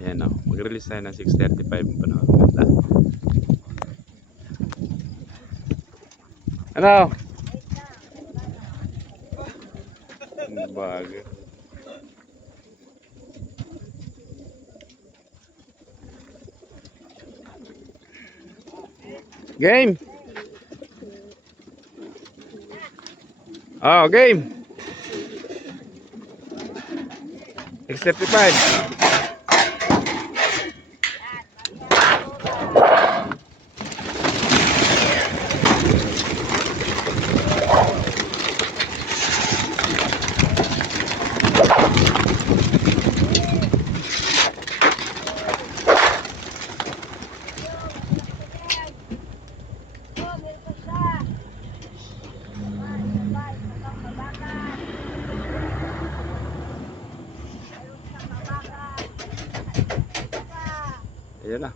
Ayan o, mag-release tayo ng 6:35 ang panahon. Ganda. Ano? Bago. Game. Oh, game. 6:35. Ayan na.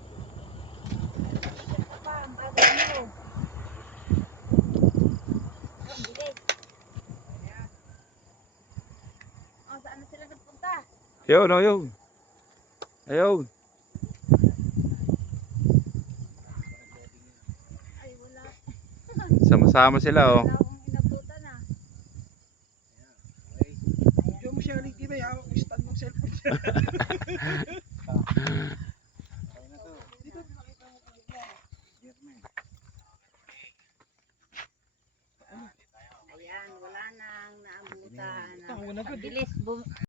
Saan na sila nagpunta? Ayun, ayun. Ayun. Ay, wala. Sama-sama sila oh. Wala akong inabutan ah. Diyan mo siya ulit ba? Hawak yung stand ng cellphone. Dito nakita mo kanina. Ayan, wala nang naabutan. Tawa na agad. Bilis,